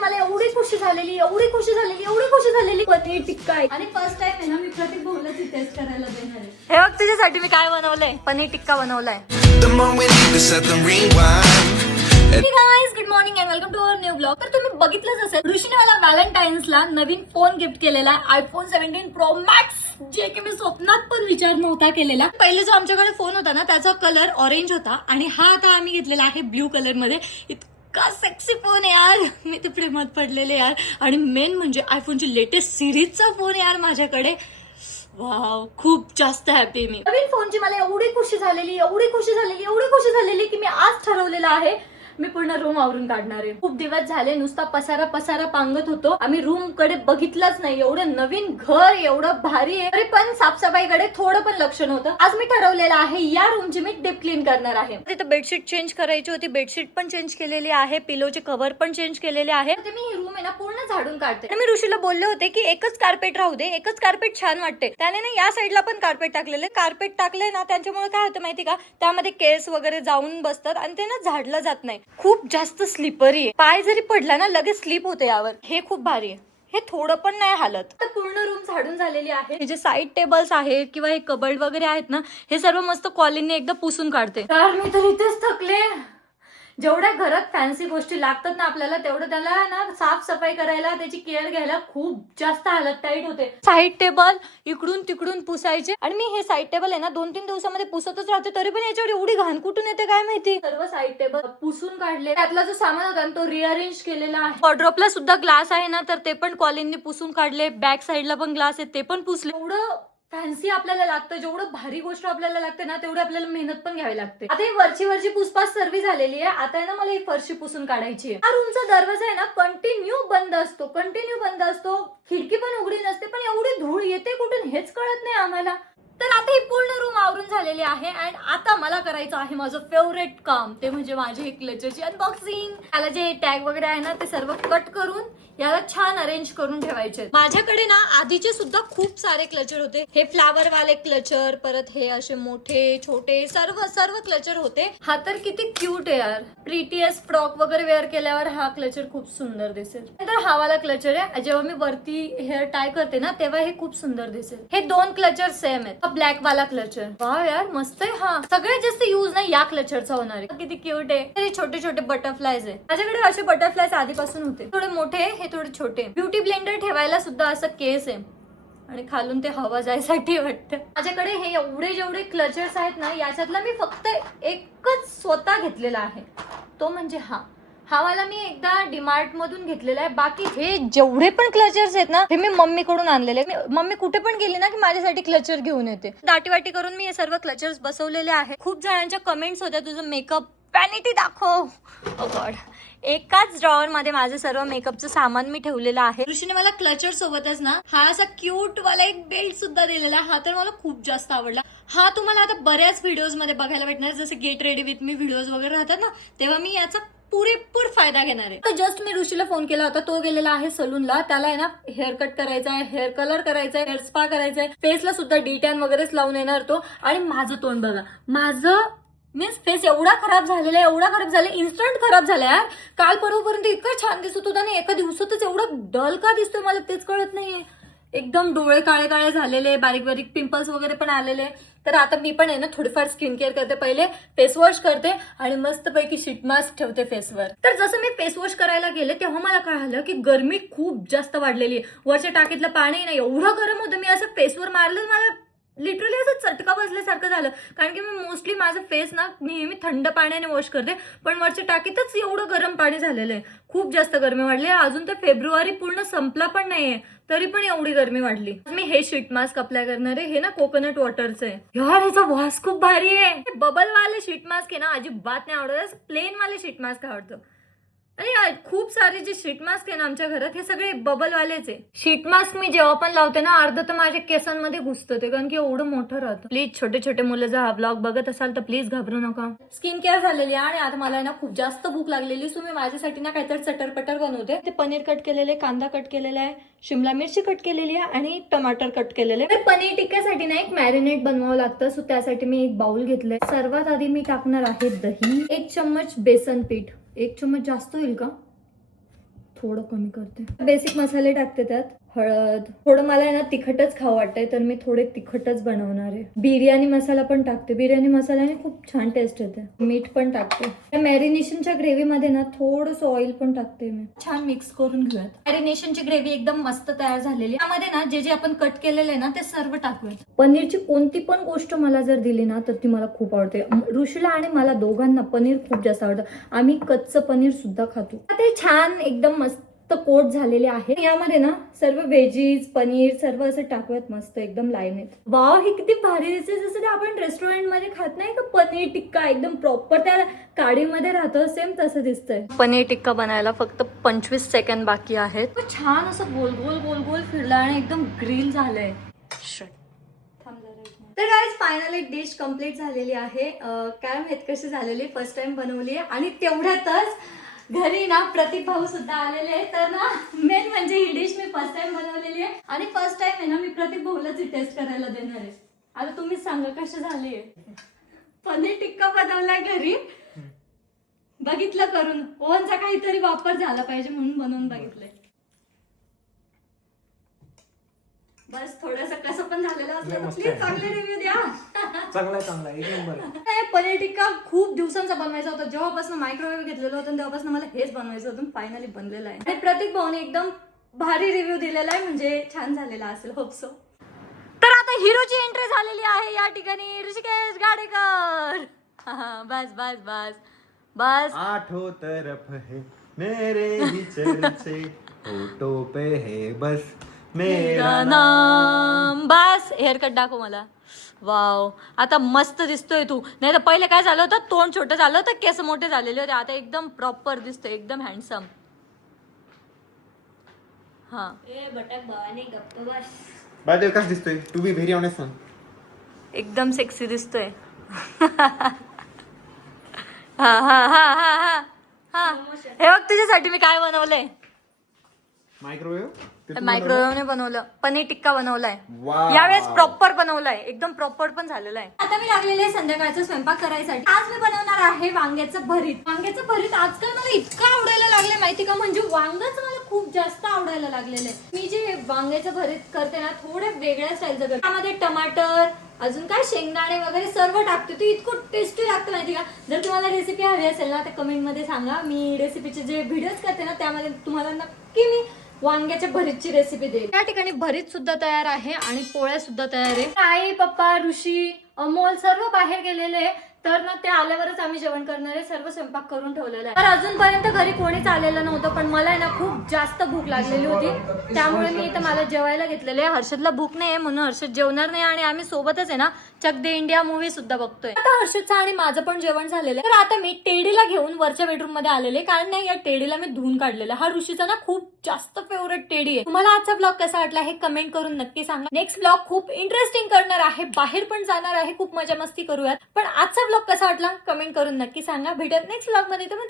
मला एवढी खुशी झालेली पनीर टिक्का आहे आणि फर्स्ट टाइम आहे ना मी प्रत्येक भाऊलाची टेस्ट करायला देणार आहे. हे बघ तुझ्यासाठी मी काय बनवलंय, पनीर टिक्का बनवलाय. Good morning and welcome to our new blog. तर तुम्ही बघितलंच असेल ऋषीने मला व्हॅलेंटाईन्सला नवीन फोन गिफ्ट केलेला आहे, आयफोन 17 प्रो मॅक्स, जे की मी स्वप्नात पण विचार नव्हता केलेला. पहिले जो आमच्याकडे फोन होता ना त्याचा कलर ऑरेंज होता आणि हा आता आम्ही घेतलेला आहे ब्ल्यू कलर मध्ये. इतका सेक्सी फोन आहे यार, मी तर प्रेमात पडलेले यार. आणि मेन म्हणजे आयफोनची लेटेस्ट सिरीजचा फोन यार माझ्याकडे. वाव, खूप जास्त हॅपी मी. नवीन फोनची मला एवढी खुशी झालेली की मी आज ठरवलेलं आहे मी पूर्ण रूम आवरून काढणार आहे. खूप दिवस झाले नुसता पसारा पांगत होतो, आम्ही रूम कडे बघितलंच नाही. एवढं नवीन घर, एवढं भारी आहे, तरी पण साफसफाईकडे थोडं पण लक्ष नव्हतं. आज मी ठरवलेलं आहे या रूमची मी डीप क्लीन करणार आहे. तिथं बेडशीट चेंज करायची होती, बेडशीट पण चेंज केलेली आहे, पिलोचे कव्हर पण चेंज केलेले आहे. तर मी ही रूम आहे ना पूर्ण झाडून काढते. मी ऋषीला बोलले होते की एकच कार्पेट राहू दे, एकच कार्पेट छान वाटते. त्याने ना या साईडला पण कार्पेट टाकलेले. कार्पेट टाकले ना त्यांच्यामुळे काय होतं माहिती का, त्यामध्ये केस वगैरे जाऊन बसतात आणि ते ना झाडलं जात नाही. खूप जास्त स्लिपरी आहे, पाय जरी पडला ना लगेच स्लिप होते यावर. हे खूप भारी आहे, हे थोडं पण नाही हालत. तर पूर्ण रूम झाडून झालेली आहे. हे जे साईड टेबल्स आहेत किंवा हे कबर्ड वगैरे आहेत ना, हे सर्व मस्त कॉलिनने एकदा पुसून काढते. तर मी तर इथेच थकले. जेवढ्या घरात फॅन्सी गोष्टी लागतात ना आपल्याला, तेवढं त्याला ना साफसफाई करायला, त्याची केअर घ्यायला खूप जास्त हालत टाईट होते. साईड टेबल इकडून तिकडून पुसायचे आणि मी हे साईड टेबल आहे ना 2-3 दिवसामध्ये पुसतच राहते, तरी पण याच्यावर एवढी घाण कुठून येते काय माहिती. सर्व साईड टेबल पुसून काढले, त्यातला जो सामान होता तो रिअरेंज केलेला आहे. वॉर्डरोबला सुद्धा ग्लास आहे ना, तर ते पण कॉलिनने पुसून काढले. बॅक साईडला पण ग्लास आहे, ते पण पुसले. एवढं फॅन्सी आपल्याला लागतं, जेवढं भारी गोष्ट आपल्याला लागते ना तेवढी आपल्याला मेहनत पण घ्यावी लागते. आता ही वरची पुसपास सर्व झालेली आहे. आता आहे ना मला ही फरशी पुसून काढायची आहे. हा रूमचा दरवाजा आहे ना कंटिन्यू बंद असतो, खिडकी पण उघडी नसते, पण एवढी धूळ येते कुठून हेच कळत नाही आम्हाला. तर आता ही पूर्ण रूम आवरून झालेली आहे आणि आता मला करायचं आहे माझं फेवरेट काम, ते म्हणजे माझी एक क्लचरची अनबॉक्सिंग. त्याला जे टॅग वगैरे आहे ना ते सर्व कट करून याला छान अरेंज करून ठेवायचे. माझ्याकडे ना आधीचे सुद्धा खूप सारे क्लचर होते. हे फ्लावर वाले क्लचर, परत हे असे मोठे छोटे सर्व क्लचर होते. हा तर किती क्यूट आहे यार. प्रीटीएस फ्रॉक वगैरे वेअर केल्यावर हा क्लचर खूप सुंदर दिसेल. नंतर हा वाला क्लचर आहे, जेव्हा मी वरती हेअर टाय करते ना तेव्हा हे खूप सुंदर दिसेल. हे 2 क्लचर सेम आहेत. ब्लॅक वाला क्लचर, वाव यार मस्त आहे. हा सगळ्यात जास्त यूज ना या क्लचरचा होणार आहे. किती क्यूट आहे. हे छोटे बटरफ्लायज आहे. माझ्याकडे असे बटरफ्लायज आधीपासून होते, थोडे मोठे, हे थोडे छोटे. ब्युटी ब्लेंडर ठेवायला सुद्धा असं केस आहे आणि खालून ते हवा जायसाठी वाटतं. माझ्याकडे हे एवढे जेवढे क्लचर्स आहेत ना, याच्यातला मी फक्त एकच स्वतः घेतलेला आहे, तो म्हणजे हा वाला मी एकदा डीमार्ट मधून घेतलेला आहे. बाकी हे जेवढे पण क्लचर्स आहेत ना हे मी मम्मीकडून आणलेले. मम्मी कुठे पण गेली ना की माझ्यासाठी क्लचर घेऊन येते. दाटीवाटी करून मी हे सर्व क्लचर्स बसवलेले आहे. खूप जणांच्या कमेंट्स होत्या तुझं मेकअप वॅनिटी दाखव. ओ गॉड, एकाच ड्रॉवर मध्ये माझं सर्व मेकअपचं सामान मी ठेवलेलं आहे. ऋषीने मला क्लचर सोबतच ना हा असा क्यूट वाला एक बेल्ट सुद्धा दिलेला. हा तर मला खूप जास्त आवडला. हा तुम्हाला आता बऱ्याच व्हिडिओज मध्ये बघायला भेटणार, जसे get ready with me videos वगैरे राहतात ना, तेव्हा मी याचा पुरेपूर फायदा घेणार आहे. तर जस्ट मी ऋषीला फोन केला होता, तो गेलेला आहे सलूनला. त्याला आहे ना हेअर कट करायचा आहे, हेअर कलर करायचा आहे, हेअर स्पा करायचा आहे, फेसला सुद्धा डीटॅन वगैरेच लावून येणार तो. आणि माझं तोंड बघा, माझं मीन्स फेस एवढा खराब झालेला, इन्स्टंट खराब झाला यार. काल परवापर्यंत इतकं छान दिसत होता ना, एका दिवसातच एवढं डल का दिसतोय मला तेच कळत नाहीये. एकदम डोळे काळे झालेले, बारीक पिंपल्स वगैरे पण आलेले. तर आता मी पण आहे ना थोडीफार स्किन केअर करते. पहिले फेस वॉश करते आणि मस्तपैकी शीट मास्क ठेवते फेसवर. तर जसं मी फेस वॉश करायला गेले तेव्हा मला कळालं की गरमी खूप जास्त वाढलेली आहे. वरच्या टाकीतलं पाणी ना एवढं गरम होतं, मी असं फेसवर मारलं मला लिटरली असं चटका बसल्यासारखं झालं. कारण की मी मोस्टली माझं फेस ना नेहमी थंड पाण्याने वॉश करते, पण वरच्या टाकीतच एवढं गरम पाणी झालेलं आहे. खूप जास्त गरमी वाढली. अजून तर फेब्रुवारी पूर्ण संपला पण नाहीये, तरी पण एवढी गरमी वाढली. मी हे शीट मास्क अप्लाय करणार आहे. हे ना कोकोनट वॉटरचं आहे. यार ह्याचा वास खूप भारी आहे. बबल वाले शीट मास्क आहे ना अजिबात नाही आवडत, प्लेन वाले शीट मास्क आवडतं. आणि खूप सारे जे शीट मास्क आहे ना आमच्या घरात हे सगळे बबल वालेच आहे. शीट मास्क मी जेव्हा पण लावते ना अर्ध तर माझ्या केसांमध्ये घुसतं ते, कारण की एवढं मोठं राहतं. प्लीज छोटे मुलं जर हा ब्लॉग बघत असाल तर प्लीज घाबरू नका. स्किन केअर झालेली आहे आणि आता मला ना खूप जास्त भूक लागलेली, सो मी माझ्यासाठी ना काहीतरी चटरपटर बनवते. ते पनीर कट केलेले, कांदा कट केलेला आहे, शिमला मिरची कट केलेली आहे आणि टमाटर कट केलेले. तर पनीर टिक्क्यासाठी ना एक मॅरिनेट बनवावं लागतं, सो त्यासाठी मी एक बाउल घेतलंय. सर्वात आधी मी टाकणार आहे दही, 1 चम्मच बेसन पीठ. 1 चम्मच जास्त होईल का, थोडं कमी करते. बेसिक मसाले टाकते त्यात. हळद, थोडं मला आहे ना तिखटच खावं वाटतंय तर मी थोडे तिखटच बनवणार आहे. बिर्याणी मसाला पण टाकते. बिर्याणी मसाल्याने खूप छान टेस्ट येते. मीठ पण टाकते. त्या मॅरिनेशनच्या ग्रेव्हीमध्ये ना थोडंसं ऑइल पण टाकते मी. छान मिक्स करून घेऊयात. मॅरिनेशनची ग्रेव्ही एकदम मस्त तयार झालेली. त्यामध्ये ना जे जे आपण कट केलेलं आहे ना ते सर्व टाकूयात. पनीरची कोणती पण गोष्ट मला जर दिली ना तर ती मला खूप आवडते. ऋषीला आणि मला दोघांना पनीर खूप जास्त आवडतं. आम्ही कच्चं पनीर सुद्धा खातो. ते छान एकदम मस्त कोट झालेले आहे. यामध्ये ना सर्व व्हेजीज पनीर सर्व असं टाकूयात मस्त एकदम लाईनीत. वाव, हे किती भारी दिसते. जसं ते आपण रेस्टॉरंट मध्ये खात नाही का पनीर टिक्का, एकदम प्रॉपर त्या काडीमध्ये राहतं सेम तसं दिसतंय. पनीर टिक्का बनायला फक्त 25 सेकंद बाकी आहेत. छान असं गोल गोल गोल गोल फिरलं आणि एकदम ग्रिल झालंय. तर गाईज फायनली डिश कम्प्लीट झालेली आहे. काय माहित कशी झालेली, फर्स्ट टाइम बनवली आहे. आणि तेवढ्यातच घरी ना प्रतीक भाऊ सुद्धा आलेले आहे. तर ना मेन म्हणजे ही डिश मी फर्स्ट टाइम बनवलेली आहे आणि फर्स्ट टाइम आहे ना मी प्रतीक भाऊलाच टेस्ट करायला देणार आहे. आता तुम्हीच सांगा कशी झाली आहे. पनीर टिक्का बनवलाय घरी, बघितलं करून. ओव्हनचा काहीतरी वापर झाला पाहिजे म्हणून बनवून बघितलंय. बस थोडंसं कसं पण झालेलं असलं तर प्लीज चांगले रिव्ह्यू द्या. चांगला एक नंबर. पनीर टिक्का खूप दिवसांचा बनवायचा होता. जेव्हापासून मायक्रोवेव्ह घेतलेलं होतं तेव्हापासून मला हेच बनवायचं होतं. फायनली बनलेलं आहे. आणि प्रतीक भाऊने एकदम भारी रिव्ह्यू दिलेला आहे, म्हणजे छान झालेला असेल, होप सो. तर आता हिरोची एंट्री झालेली आहे या ठिकाणी. ऋषिकेश गाडेकर. बस बस बस बस. आठो तरफ है मेरे ही चर्चे, होठों पे है बस मेरा नाम. बस हेअरकट दाखव मला. वाव, आता मस्त दिसतोय तू. नाही तर पहिले काय झालं होतं, तोंड छोटं झालं होतं, केस मोठे झालेले होते. आता एकदम प्रॉपर दिसतोय, एकदम हँडसम. हा बटक भावाने गप्प बस. बाय द वे कसा दिसतोय, to be very honest one. एकदम सेक्सी दिसतोय. हा हा हा हा हा हा. हे बघ तुझ्यासाठी मी काय बनवलंय. मायक्रोवेव्हने बनवलं. पनीर टिक्का बनवलाय. यावेळेस प्रॉपर बनवलाय, एकदम प्रॉपर पण झालेला आहे. आता मी लागलेले आहे संध्याकाळचा स्वयंपाक करायसाठी. आज मी बनवणार आहे वांग्याचं भरीत. वांग्याचं भरीत आजकाल मला इतकं आवडायला लागलंय माहिती का, म्हणजे वांगच मला खूप जास्त आवडायला लागलेलं आहे. मी जे वांग्याचं भरीत करते ना थोडे वेगळ्या स्टाईलचं करते. त्यामध्ये टमाटर, अजून काय शेंगदाणे वगैरे सर्व टाकते. ते इतकं टेस्टी लागतं माहिती का. जर तुम्हाला रेसिपी हवी असेल ना तर कमेंट मध्ये सांगा. मी रेसिपीचे जे व्हिडिओज करते ना त्यामध्ये तुम्हाला नक्की मी वांग्याच्या भरीतची रेसिपी देईल. त्या ठिकाणी भरीत सुद्धा तयार आहे आणि पोळ्या सुद्धा तयार आहे. आई, पप्पा, ऋषी, अमोल सर्व बाहेर गेलेले, तर ना ते आल्यावरच आम्ही जेवण करणार आहे. सर्व स्वयंपाक करून ठेवलेला आहे. तर अजूनपर्यंत घरी कोणीच आलेलं नव्हतं, पण मला आहे ना खूप जास्त भूक लागलेली होती. त्यामुळे मी इथं मला जेवायला घेतलेलं आहे. हर्षदला भूक नाही आहे म्हणून हर्षद जेवणार नाही आणि आम्ही सोबतच आहे ना चक दे इंडिया मूवी सुद्धा बघतोय. आता हर्षदचं आणि माझं पण जेवण झालेलं आहे. तर आता मी टेडीला घेऊन वरच्या बेडरूम मध्ये आलेले, कारण नाही या टेडीला मी धुवून काढलेला. हा ऋषीचा ना खूप जास्त फेवरेट टेडी आहे. तुम्हाला आजचा ब्लॉग कसा वाटला हे कमेंट करून नक्की सांगा. नेक्स्ट ब्लॉग खूप इंटरेस्टिंग करणार आहे, बाहेर पण जाणार आहे, खूप मजा मस्ती करूयात. पण आजचा ब्लॉग कसा वाटला कमेंट करून नक्की सांगा. भेटत नेक्स्ट ब्लॉग मध्ये. तर बाय.